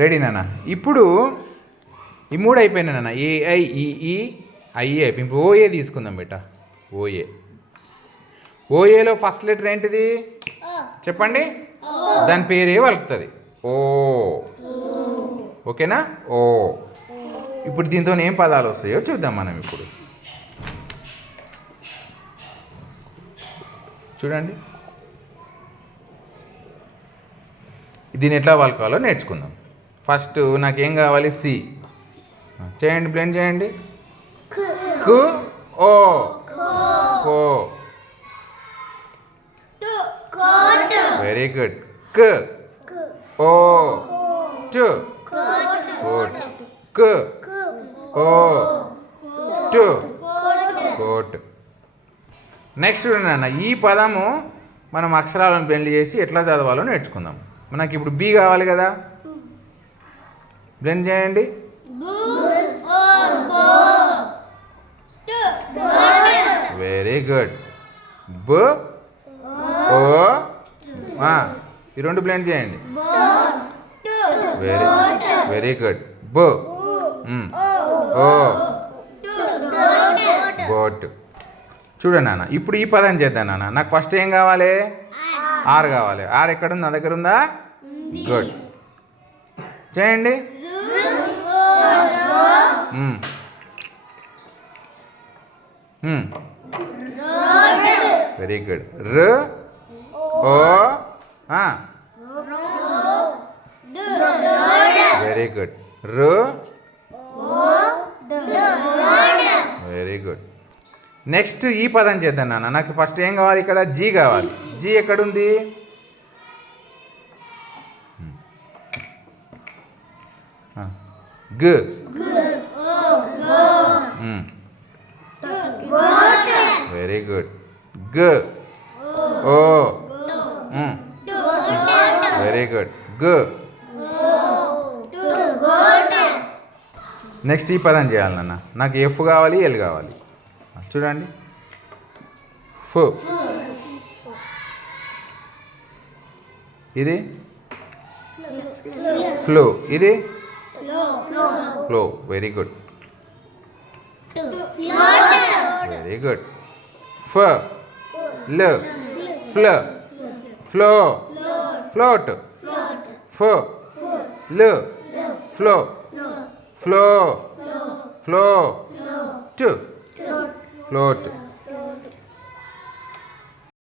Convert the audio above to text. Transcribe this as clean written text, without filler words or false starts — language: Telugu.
రెడీ నాన్న. ఇప్పుడు ఈ మూడు అయిపోయినాయి నాన్న. ఏఐఈఈ ఐఏ అయిపోయి. ఇప్పుడు ఓఏ తీసుకుందాం బేట. ఓఏ. ఓఏలో ఫస్ట్ లెటర్ ఏంటిది చెప్పండి. దాని పేరే వలుకుతుంది ఓ. ఓకేనా? ఓ. ఇప్పుడు దీంతో ఏం పదాలు వస్తాయో చూద్దాం మనం. ఇప్పుడు చూడండి, దీన్ని ఎట్లా పలుకోవాలో నేర్చుకుందాం. ఫస్ట్ నాకేం కావాలి? సి చేయండి, బ్లెండ్ చేయండి. కు ఓ కో. Very good. క ఓ టు కోట్. క ఓ టు కోట్. నెక్స్ట్ నాన్న, ఈ పదము మనం అక్షరాలను బెండ్ చేసి ఎట్లా చదవాలో నేర్చుకుందాం. మనకి ఇప్పుడు బి కావాలి కదా, బ్లెండ్ చేయండి. Very good. బ ఓ. ఈ రెండు బ్లెండ్ చేయండి. Very very good. బ ఓ బోట్. చూడండి నాన్న, ఇప్పుడు ఈ పదం చేద్దాం నాన్న. నాకు ఫస్ట్ ఏం కావాలి? ఆర్ కావాలి. ఆర్ ఎక్కడుంది? నా దగ్గర ఉందా? గుడ్. చేయండి. Very good. ర ఓ. Very good. రు. Very good. నెక్స్ట్ ఈ పదం చేద్దాం నాన్న. నాకు ఫస్ట్ ఏం కావాలి? ఇక్కడ జీ కావాలి. జీ ఎక్కడుంది? గ్. Very good. గ్ ఓ. Very good. గ్. నెక్స్ట్ ఈ పదం చేయాలి నాన్న. నాకు ఎఫ్ కావాలి, ఎల్ కావాలి. చూడండి. ఫు. ఇది ఫ్లో. ఇది flow. Very good. Very good. ఫ ల్ ఫ్ల ఫ్లో ఫ్లోట్. ఫ ల్ flow flow flow to float.